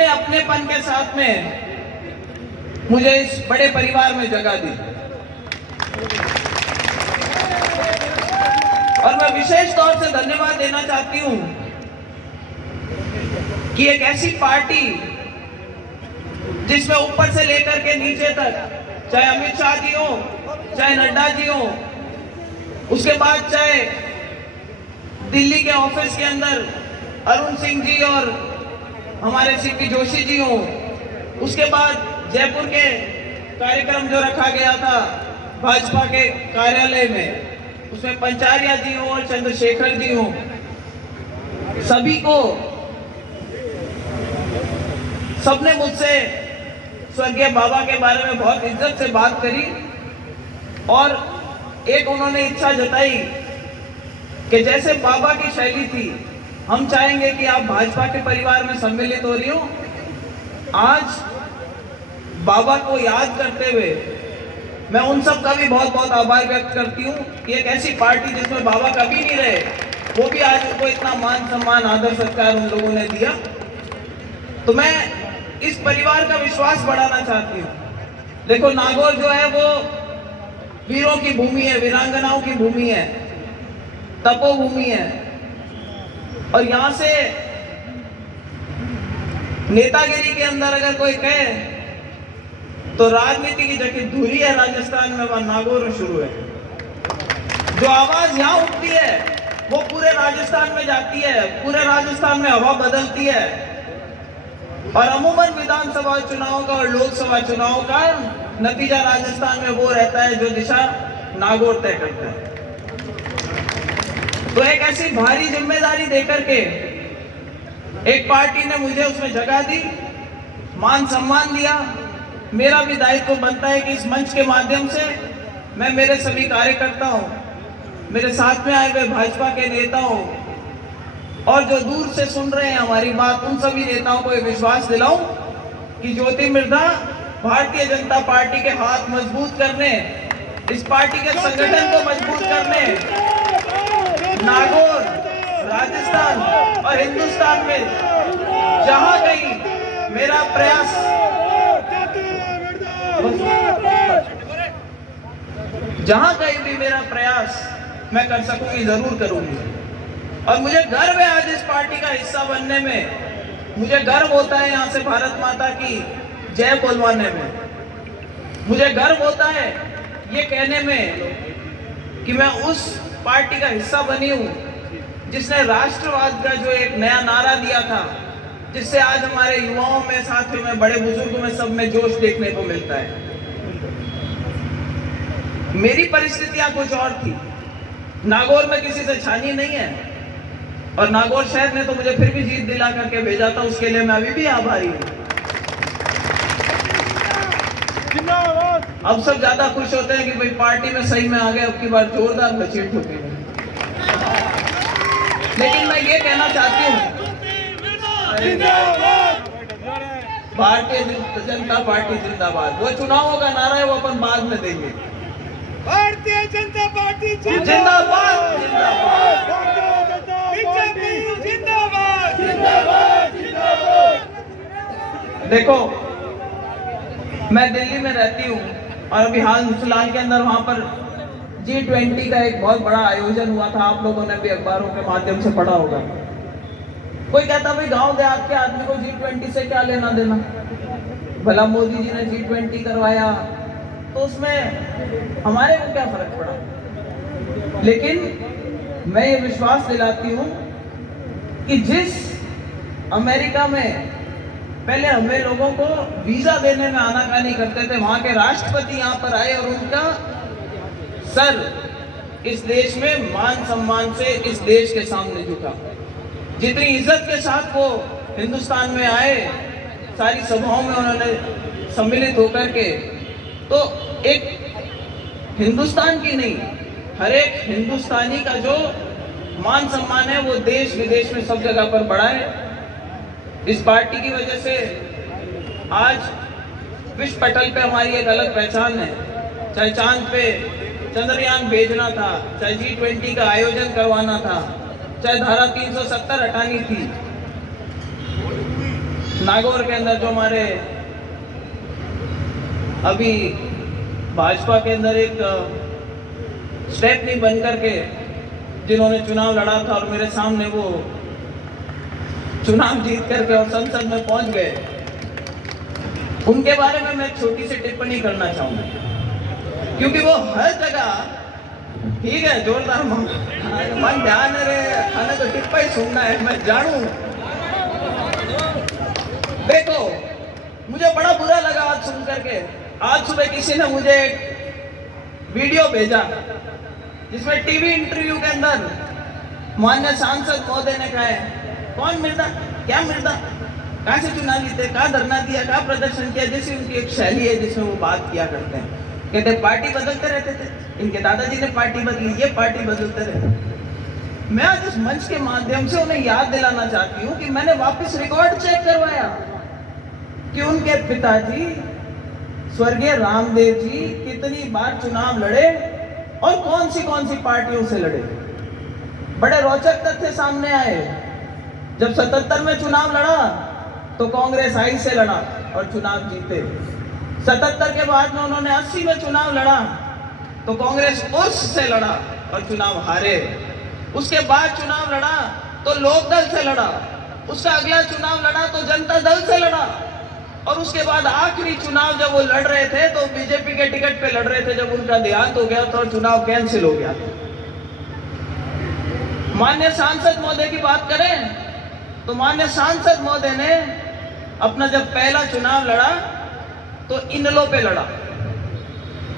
इन्होंने अपनेपन के साथ में मुझे इस बड़े परिवार में जगह दी। और मैं विशेष तौर से धन्यवाद देना चाहती हूं कि एक ऐसी पार्टी जिसमें ऊपर से लेकर के नीचे तक, चाहे अमित शाह जी हो, चाहे नड्डा जी हो, उसके बाद चाहे दिल्ली के ऑफिस के अंदर अरुण सिंह जी और हमारे सीपी जोशी जी हो, उसके बाद जयपुर के कार्यक्रम जो रखा गया था भाजपा के कार्यालय में, उसमें पंचारिया जी हो और चंद्रशेखर जी हो, सभी को सबने मुझसे स्वर्गीय बाबा के बारे में बहुत इज्जत से बात करी और एक उन्होंने इच्छा जताई कि जैसे बाबा की शैली थी, हम चाहेंगे कि आप भाजपा के परिवार में सम्मिलित हो रही हो। आज बाबा को याद करते हुए मैं उन सब का भी बहुत बहुत आभार व्यक्त करती हूँ कि एक ऐसी पार्टी जिसमें बाबा कभी नहीं रहे, वो भी आज उनको इतना मान सम्मान आदर सत्कार उन लोगों ने दिया। तो मैं इस परिवार का विश्वास बढ़ाना चाहती हूँ। देखो, नागौर जो है वो वीरों की भूमि है, वीरांगनाओं की भूमि है, तपोभूमि है, और यहां से नेतागिरी के अंदर अगर कोई कहे तो राजनीति की जगह धुरी है राजस्थान में, वहां नागौर में शुरू है। जो आवाज यहां उठती है वो पूरे राजस्थान में जाती है, पूरे राजस्थान में हवा बदलती है। और अमूमन विधानसभा चुनाव का और लोकसभा चुनाव का नतीजा राजस्थान में वो रहता है जो दिशा नागौर तय करता है। तो एक ऐसी भारी जिम्मेदारी देकर के एक पार्टी ने मुझे उसमें जगह दी, मान सम्मान दिया। मेरा भी दायित्व बनता है कि इस मंच के माध्यम से मैं मेरे सभी कार्यकर्ताओं, मेरे साथ में आए हुए भाजपा के नेताओं और जो दूर से सुन रहे हैं हमारी बात, उन सभी नेताओं को ये विश्वास दिलाऊं कि ज्योति मिर्धा भारतीय जनता पार्टी के हाथ मजबूत करने, इस पार्टी के संगठन को मजबूत करने, नागौर, राजस्थान और हिंदुस्तान में जहां कहीं मेरा प्रयास, जहां कहीं भी मेरा प्रयास मैं कर सकूंगी, जरूर करूंगी। और मुझे गर्व है आज इस पार्टी का हिस्सा बनने में। मुझे गर्व होता है यहां से भारत माता की जय बोलवाने में। मुझे गर्व होता है ये कहने में कि मैं उस पार्टी का हिस्सा बनी हूं जिसने राष्ट्रवाद का जो एक नया नारा दिया था, जिससे आज हमारे युवाओं में, साथियों में, बड़े बुजुर्गों में, सब में जोश देखने को मिलता है। मेरी परिस्थितियां कुछ और थी। नागौर में किसी से छानी नहीं है और नागौर शहर ने तो मुझे फिर भी जीत दिला करके भेजा था, उसके लिए मैं अभी भी आभारी हूं। अब सब ज्यादा खुश होते हैं कि भाई पार्टी में सही में आ गए, अब की बार जोरदार बचेट ठोकेंगे। लेकिन मैं ये कहना चाहती हूँ, भारतीय जनता पार्टी जिंदाबाद। वो चुनावों का नारा है, वो अपन बाद में देंगे। भारतीय जनता पार्टी जिंदाबाद, जिंदाबाद। देखो, मैं दिल्ली में रहती हूँ और अभी हाल फिलहाल के अंदर वहां पर G20 का एक बहुत बड़ा आयोजन हुआ था। आप लोगों ने भी अखबारों के माध्यम से पढ़ा होगा। कोई कहता भाई गांव देहात के आदमी को G20 से क्या लेना देना, भला मोदी जी ने G20 करवाया तो उसमें हमारे को क्या फर्क पड़ा। लेकिन मैं ये विश्वास दिलाती हूँ कि जिस अमेरिका में पहले हमें लोगों को वीजा देने में आनाकानी करते थे, वहां के राष्ट्रपति यहाँ पर आए और उनका सर इस देश में मान सम्मान से इस देश के सामने झुका। जितनी इज्जत के साथ वो हिंदुस्तान में आए, सारी सभाओं में उन्होंने सम्मिलित होकर के, तो एक हिंदुस्तान की नहीं, हर एक हिंदुस्तानी का जो मान सम्मान है वो देश विदेश में सब जगह पर बढ़ा है। इस पार्टी की वजह से आज विश्व पटल पे हमारी एक अलग पहचान है। चाहे चांद पे चंद्रयान भेजना था, चाहे G20 का आयोजन करवाना था, चाहे धारा 370 हटानी थी, नागौर के अंदर जो हमारे अभी भाजपा के अंदर एक स्टेपनी बन करके जिन्होंने चुनाव लड़ा था और मेरे सामने वो चुनाव जीत करके और संसद में पहुंच गए, उनके बारे में मैं छोटी सी टिप्पणी करना चाहूंगा, क्योंकि वो हर जगह ठीक है जोरदार मन ध्यान रे खाने तो टिप्पणी सुनना है, मैं जानू। देखो मुझे बड़ा बुरा लगा आज सुन करके। आज सुबह किसी ने मुझे एक वीडियो भेजा जिसमें टीवी इंटरव्यू के अंदर माननीय सांसद महोदय ने कहा है कौन मिर्दा, क्या मिर्दा, कहाँ से चुनाव जीते, कहाँ धरना दिया, कहाँ प्रदर्शन किया, जैसी उनकी एक शैली है जिसमें वो बात किया करते हैं। कहते पार्टी बदलते रहते थे, इनके दादाजी ने पार्टी बदली, ये पार्टी बदलते रहे। मैं आज इस मंच के माध्यम से उन्हें याद दिलाना चाहती हूँ कि मैंने वापस रिकॉर्ड चेक करवाया कि उनके पिताजी स्वर्गीय रामदेव जी कितनी बार चुनाव लड़े और कौन सी पार्टियों से लड़े। बड़े रोचक तथ्य सामने आए। जब 77 में चुनाव लड़ा तो कांग्रेस आई से लड़ा और चुनाव जीते। 77 के बाद में उन्होंने 80 में चुनाव लड़ा तो कांग्रेस उस से लड़ा और चुनाव हारे। उसके बाद चुनाव लड़ा तो लोकदल से लड़ा, उसका अगला चुनाव लड़ा तो जनता दल से लड़ा, और उसके बाद आखिरी चुनाव जब वो लड़ रहे थे तो बीजेपी के टिकट पे लड़ रहे थे, जब उनका देहांत हो गया तो चुनाव कैंसिल हो गया। माननीय सांसद महोदय की बात करें तो माननीय सांसद महोदय ने अपना जब पहला चुनाव लड़ा तो इनलो पे लड़ा,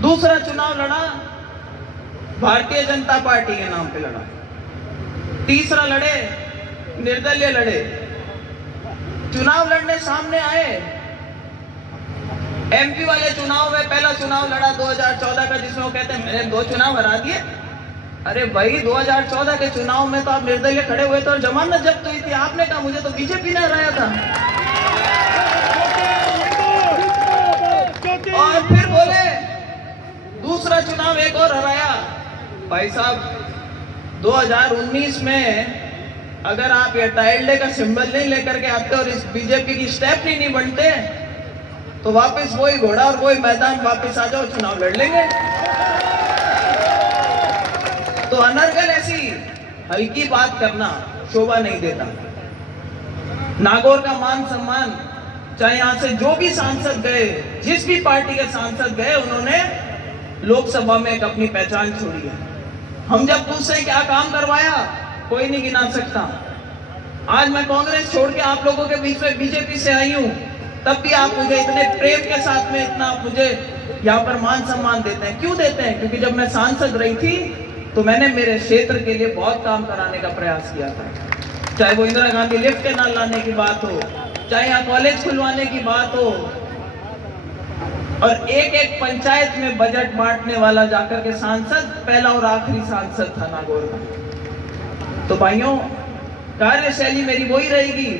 दूसरा चुनाव लड़ा भारतीय जनता पार्टी के नाम पे लड़ा, तीसरा लड़े निर्दलीय लड़े। चुनाव लड़ने सामने आए। एमपी वाले चुनाव में पहला चुनाव लड़ा 2014 का, जिसमें वो कहते हैं मैंने 2 चुनाव हरा दिए। अरे भाई 2014 के चुनाव में तो आप निर्दलीय खड़े हुए थे और जमानत जब्त हुई थी, आपने कहा मुझे तो बीजेपी ने हराया था। और फिर बोले दूसरा चुनाव एक और हराया। भाई साहब 2019 में अगर आप ये टाइल्डे का सिंबल नहीं लेकर के आते और इस बीजेपी की स्टेप नहीं बनते तो वापस वही घोड़ा और वही मैदान वापस आ जाओ, चुनाव लड़ लेंगे। तो अनर्गल ऐसी हल्की बात करना शोभा नहीं देता। नागौर का मान सम्मान, चाहे यहां से जो भी सांसद गए, जिस भी पार्टी के सांसद गए, उन्होंने लोकसभा में एक अपनी पहचान छोड़ी है। हम जब पूछते हैं क्या काम करवाया, कोई नहीं गिना सकता। आज मैं कांग्रेस छोड़ के आप लोगों के बीच में बीजेपी से आई हूं, तब भी आप मुझे इतने प्रेम के साथ में इतना आप मुझे यहाँ पर मान सम्मान देते हैं। क्यों देते हैं? क्योंकि जब मैं सांसद रही थी तो मैंने मेरे क्षेत्र के लिए बहुत काम कराने का प्रयास किया था। चाहे वो इंदिरा गांधी लिफ्ट के नाल लाने की बात हो, चाहे यहाँ कॉलेज खुलवाने की बात हो, और एक एक पंचायत में बजट बांटने वाला जाकर के सांसद पहला और आखिरी सांसद था नागौर का। तो भाइयों, कार्यशैली मेरी वही रहेगी।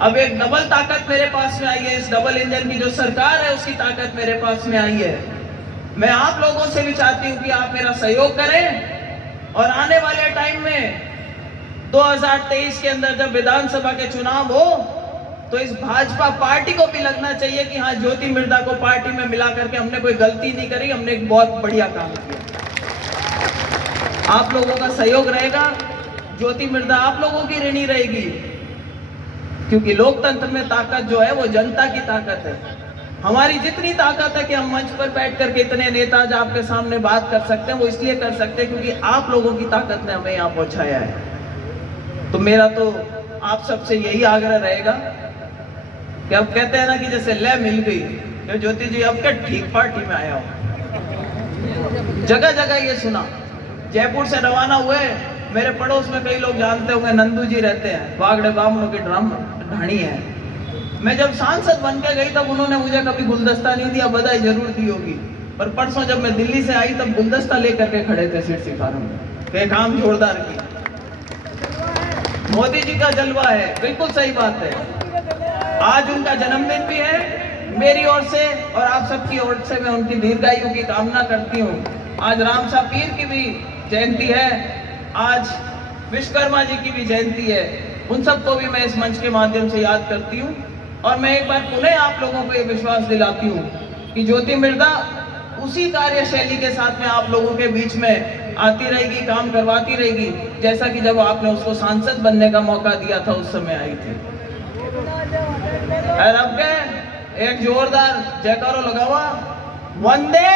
अब एक डबल ताकत मेरे पास में आई है। इस डबल इंजन की जो सरकार है उसकी ताकत मेरे पास में आई है। मैं आप लोगों से भी चाहती हूं कि आप मेरा सहयोग करें और आने वाले टाइम में 2023 के अंदर जब विधानसभा के चुनाव हो तो इस भाजपा पार्टी को भी लगना चाहिए कि हाँ, ज्योति मिर्धा को पार्टी में मिला करके हमने कोई गलती नहीं करी, हमने एक बहुत बढ़िया काम किया। आप लोगों का सहयोग रहेगा, ज्योति मिर्धा आप लोगों की ऋणी रहेगी, क्योंकि लोकतंत्र में ताकत जो है वो जनता की ताकत है। हमारी जितनी ताकत है कि हम मंच पर बैठ करके इतने नेता आज आपके सामने बात कर सकते हैं, वो इसलिए कर सकते हैं क्योंकि आप लोगों की ताकत ने हमें यहाँ पहुंचाया है। तो मेरा तो आप सबसे यही आग्रह रहेगा कि अब कहते हैं ना कि जैसे लय मिल गई, तो ज्योति जी अब क्या ठीक पार्टी में आया हो। जगह जगह ये सुना। जयपुर से रवाना हुए, मेरे पड़ोस में कई लोग जानते होंगे, नंदू जी रहते हैं, वागड़े बामनों के ढाणी है। मैं जब सांसद बन के गई तब उन्होंने मुझे कभी गुलदस्ता नहीं दिया, बधाई जरूर दी होगी, पर परसों जब मैं दिल्ली से आई तब गुलदस्ता लेकर के खड़े थे सिरसी फार्म में। काम जोरदार की। मोदी जी का जलवा है, बिल्कुल सही बात है। आज उनका जन्मदिन भी है। मेरी ओर से और आप सबकी ओर से मैं उनकी दीर्घायु की कामना करती हूँ। आज रामशाह पीर की भी जयंती है, आज विश्वकर्मा जी की भी जयंती है। उन सबको भी मैं इस मंच के माध्यम से याद करती हूँ। और मैं एक बार पुनः आप लोगों को ये विश्वास दिलाती हूँ कि ज्योति मिर्धा उसी कार्यशैली के साथ में आप लोगों के बीच में आती रहेगी, काम करवाती रहेगी, जैसा कि जब आपने उसको सांसद बनने का मौका दिया था उस समय आई थी। और अब के एक जोरदार जयकारो लगावा, वंदे